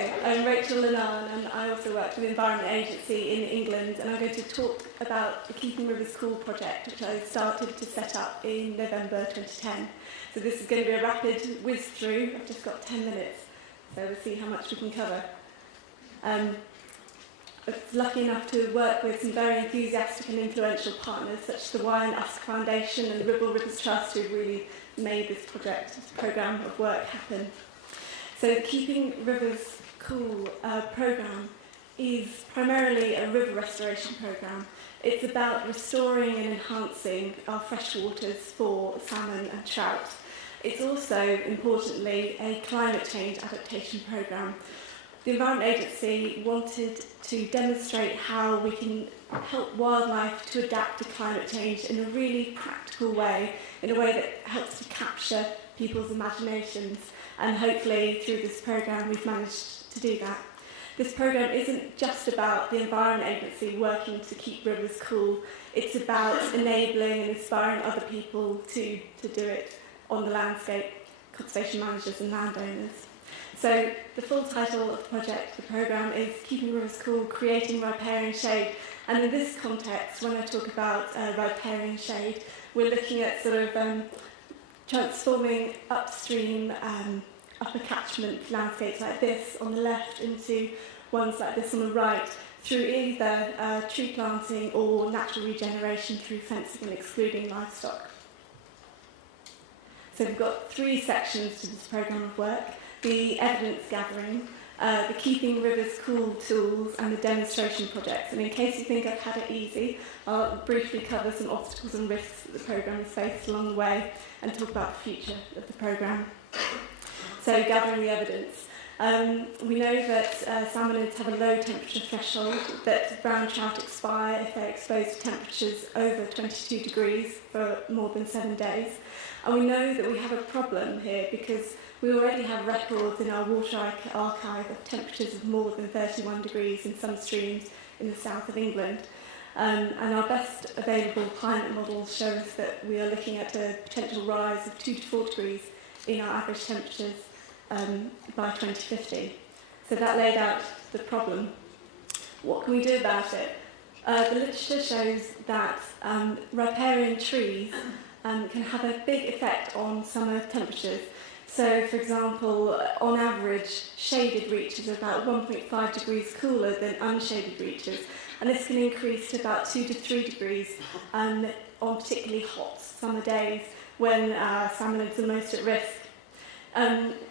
I'm Rachel Lenane, and I also work for the Environment Agency in England, and I'm going to talk about the Keeping Rivers Cool project, which I started to set up in November 2010. So this is going to be a rapid whiz through. I've just got 10 minutes, so we'll see how much we can cover. I was lucky enough to work with some very enthusiastic and influential partners, such as the Wye and Usk Foundation and the Ribble Rivers Trust, who really made this programme of work happen. So the Keeping Rivers Cool programme is primarily a river restoration programme. It's about restoring and enhancing our freshwaters for salmon and trout. It's also, importantly, a climate change adaptation programme. The Environment Agency wanted to demonstrate how we can help wildlife to adapt to climate change in a really practical way, in a way that helps to capture people's imaginations. And hopefully, through this programme, we've managed to do that. This programme isn't just about the Environment Agency working to keep rivers cool. It's about enabling and inspiring other people to do it on the landscape, conservation managers and landowners. So the full title of the project, the programme, is Keeping Rivers Cool, Creating Riparian Shade. And in this context, when I talk about riparian shade, we're looking at sort of transforming upstream upper catchment landscapes like this on the left into ones like this on the right through either tree planting or natural regeneration through fencing and excluding livestock. So we've got three sections to this programme of work: the evidence gathering, the Keeping Rivers Cool tools, and the demonstration projects. And in case you think I've had it easy, I'll briefly cover some obstacles and risks that the programme has faced along the way and talk about the future of the programme. So, gathering the evidence. We know that salmonids have a low temperature threshold, that brown trout expire if they're exposed to temperatures over 22 degrees for more than 7 days. And we know that we have a problem here because we already have records in our water archive of temperatures of more than 31 degrees in some streams in the south of England. And our best available climate models show us that we are looking at a potential rise of 2 to 4 degrees in our average temperatures by 2050. So that laid out the problem. What can we do about it? The literature shows that riparian trees can have a big effect on summer temperatures. So, for example, on average, shaded reaches are about 1.5 degrees cooler than unshaded reaches, and this can increase to about 2 to 3 degrees on particularly hot summer days when salmonids are most at risk.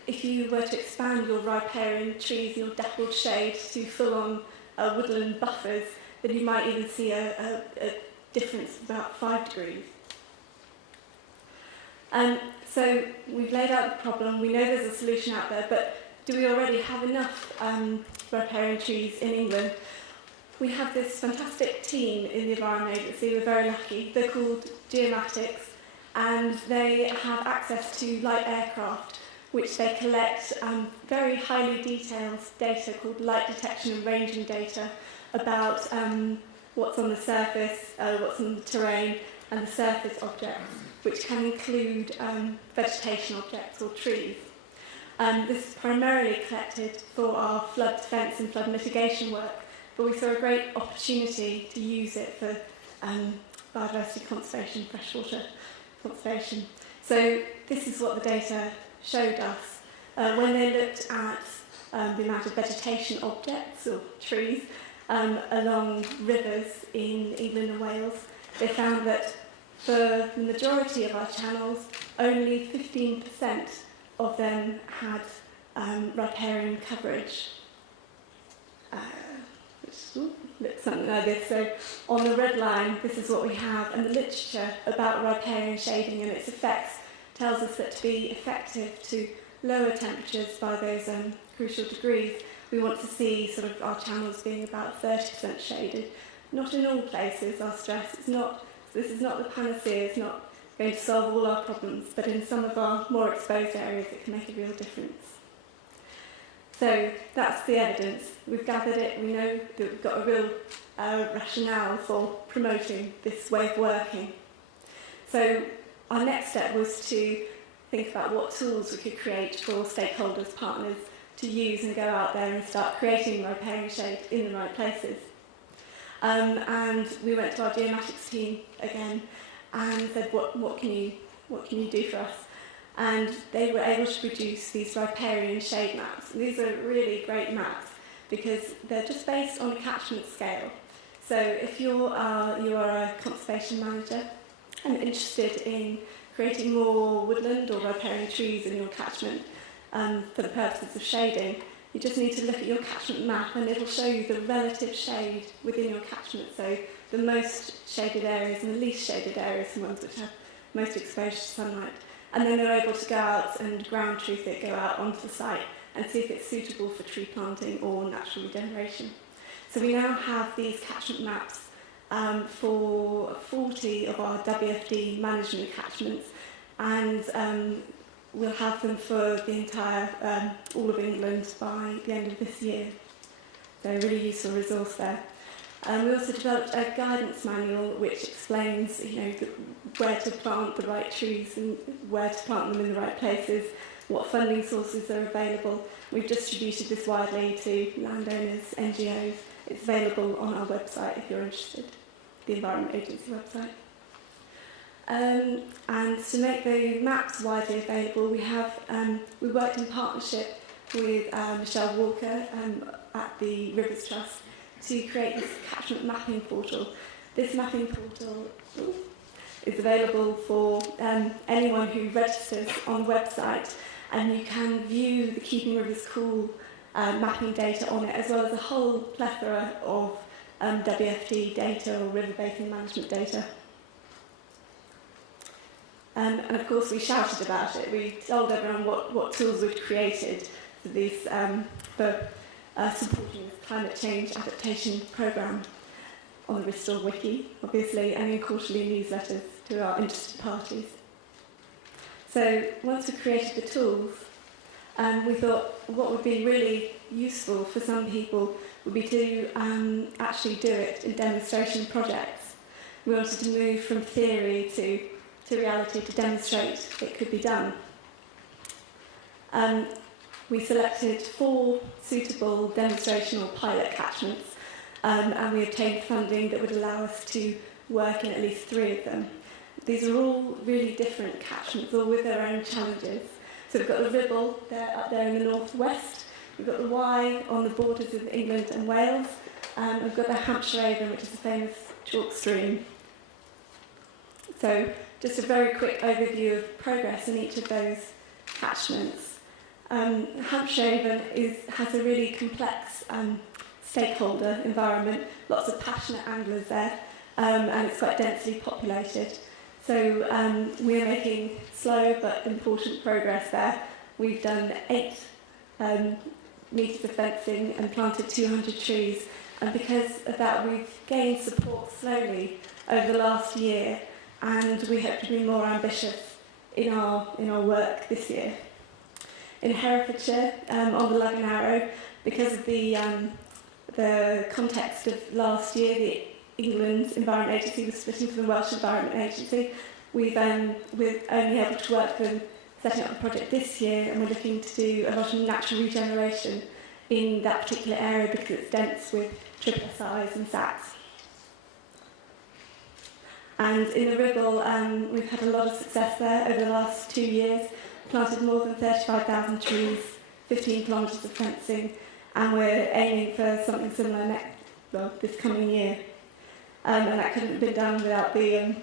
If you were to expand your riparian trees, your dappled shade, to full-on woodland buffers, then you might even see a difference of about 5 degrees. So we've laid out the problem. We know there's a solution out there, but do we already have enough riparian trees in England? We have this fantastic team in the Environment Agency. We're very lucky. They're called Geomatics, and they have access to light aircraft, which they collect very highly detailed data called light detection and ranging data about what's on the surface, what's on the terrain, and the surface objects, which can include vegetation objects or trees. This is primarily collected for our flood defence and flood mitigation work, but we saw a great opportunity to use it for biodiversity conservation, freshwater conservation. So this is what the data showed us. When they looked at the amount of vegetation objects or trees along rivers in England and Wales, they found that for the majority of our channels, only 15% of them had riparian coverage. Which looks something like this. So on the red line, this is what we have, and the literature about riparian shading and its effects tells us that to be effective to lower temperatures by those crucial degrees, we want to see sort of our channels being about 30% shaded. Not in all places, I'll stress. This is not the panacea, it's not going to solve all our problems, but in some of our more exposed areas it can make a real difference. So that's the evidence. We've gathered it, we know that we've got a real rationale for promoting this way of working. So our next step was to think about what tools we could create for stakeholders, partners, to use and go out there and start creating riparian shade in the right places. And we went to our geomatics team again and said, what can you do for us? And they were able to produce these riparian shade maps. And these are really great maps because they're just based on a catchment scale. So if you are a conservation manager and interested in creating more woodland or riparian trees in your catchment for the purposes of shading, you just need to look at your catchment map and it will show you the relative shade within your catchment. So the most shaded areas and the least shaded areas, the ones which have most exposure to sunlight. And then they're able to go out and ground truth it, go out onto the site and see if it's suitable for tree planting or natural regeneration. So we now have these catchment maps for 40 of our WFD management catchments, and we'll have them for the entire, all of England by the end of this year. So a really useful resource there. We also developed a guidance manual which explains, where to plant the right trees and where to plant them in the right places, what funding sources are available. We've distributed this widely to landowners, NGOs. It's available on our website if you're interested, the Environment Agency website. And to make the maps widely available, we worked in partnership with Michelle Walker at the Rivers Trust to create this catchment mapping portal. This mapping portal is available for anyone who registers on the website, and you can view the Keeping Rivers Cool mapping data on it, as well as a whole plethora of WFD data or river basin management data. And of course we shouted about it. We told everyone what tools we'd created for these, supporting this climate change adaptation programme on the Restore Wiki, obviously, and in quarterly newsletters to our interested parties. So once we created the tools, we thought what would be really useful for some people would be to actually do it in demonstration projects. We wanted to move from theory to reality to demonstrate it could be done. We selected 4 suitable demonstration or pilot catchments, and we obtained funding that would allow us to work in at least 3 of them. These are all really different catchments, all with their own challenges. So we've got the Ribble there, up there in the northwest. We've got the Wye on the borders of England and Wales. We've got the Hampshire Avon, which is a famous chalk stream. So just a very quick overview of progress in each of those catchments. Hampshire Avon has a really complex stakeholder environment, lots of passionate anglers there, and it's quite densely populated. So we're making slow but important progress there. We've done 8 metres of fencing and planted 200 trees, and because of that we've gained support slowly over the last year, and we hope to be more ambitious in our work this year. In Herefordshire, on the Lug and Arrow, because of the context of last year, the England Environment Agency was splitting from the Welsh Environment Agency. We're only able to work with them setting up the project this year, and we're looking to do a lot of natural regeneration in that particular area because it's dense with triple SIs and SATs. And in the Ribble, we've had a lot of success there over the last 2 years. Planted more than 35,000 trees, 15 kilometres of fencing, and we're aiming for something similar this coming year. And that couldn't have been done without the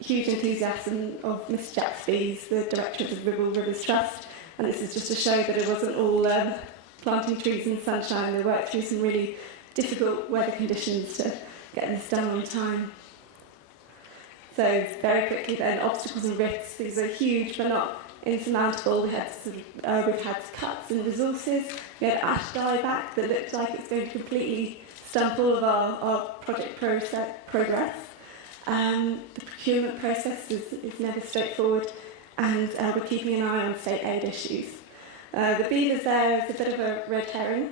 huge enthusiasm of Mr. Jack Spees, the director of the Rivers Trust. And this is just to show that it wasn't all planting trees in sunshine. They worked through some really difficult weather conditions to get this done on time. So very quickly then, obstacles and risks. These are huge but not insurmountable. We've had cuts in resources. We had ash dieback that looked like it's going to completely stump all of our project progress. The procurement process is never straightforward, and we're keeping an eye on state aid issues. The beavers there is a bit of a red herring.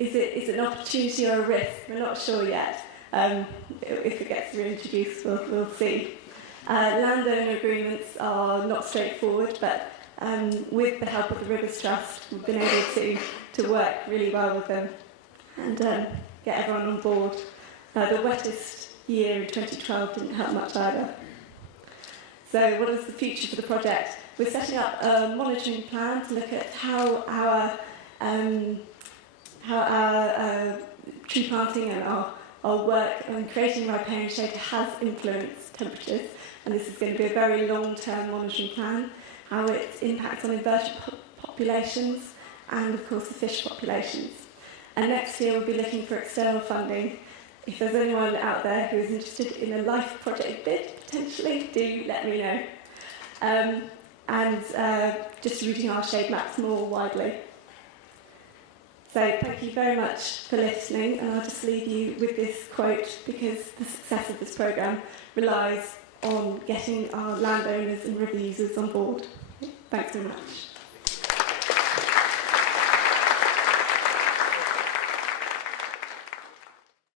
Is it an opportunity or a risk? We're not sure yet. If it gets reintroduced, we'll see. Landowner agreements are not straightforward, but with the help of the Rivers Trust, we've been able to work really well with them and get everyone on board. The wettest year in 2012 didn't help much either. So what is the future for the project? We're setting up a monitoring plan to look at how our tree planting and our work on creating riparian shade has influenced temperatures, and this is going to be a very long-term monitoring plan, how it impacts on invertebrate populations and of course the fish populations. And next year we'll be looking for external funding. If there's anyone out there who is interested in a LIFE project bid, potentially, do let me know. And distributing our shade maps more widely. So thank you very much for listening, and I'll just leave you with this quote, because the success of this programme relies on getting our landowners and river users on board. Thanks very much.